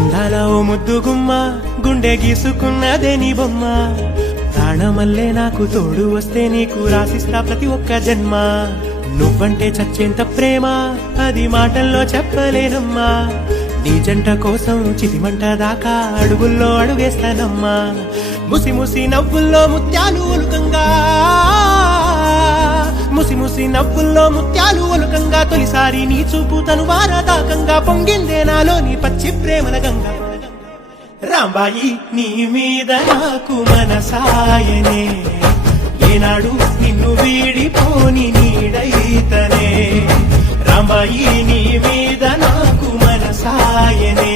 అందాల ఓ ముద్దు గుమ్మ గుండె గీసుకున్నదే నీ బొమ్మ ప్రాణమల్లే నాకు తోడు వస్తే నీకు రాసిస్తా ప్రతి ఒక్క జన్మ నువ్వంటే చచ్చేంత ప్రేమ అది మాటల్లో చెప్పలేనమ్మా నీ జంట కోసం చితిమంట దాకా అడుగుల్లో అడుగేస్తానమ్మా ముసి ముసి నవ్వుల్లో ముత్యాలు ఒలుకంగా ముసి ముసి నవ్వుల్లో ముత్యాలు ఒలుకంగా తొలిసారి నీ చూపు తను వారదాకంగా పొంగిందే నాలో నీ పచ్చి ప్రేమల గంగా రాంబాయి నీ మీద నాకు మనసాయనే ఏనాడు నిన్ను వీడిపోని నీడైతనే రాంబాయి నీ మీద నాకు మనసాయనే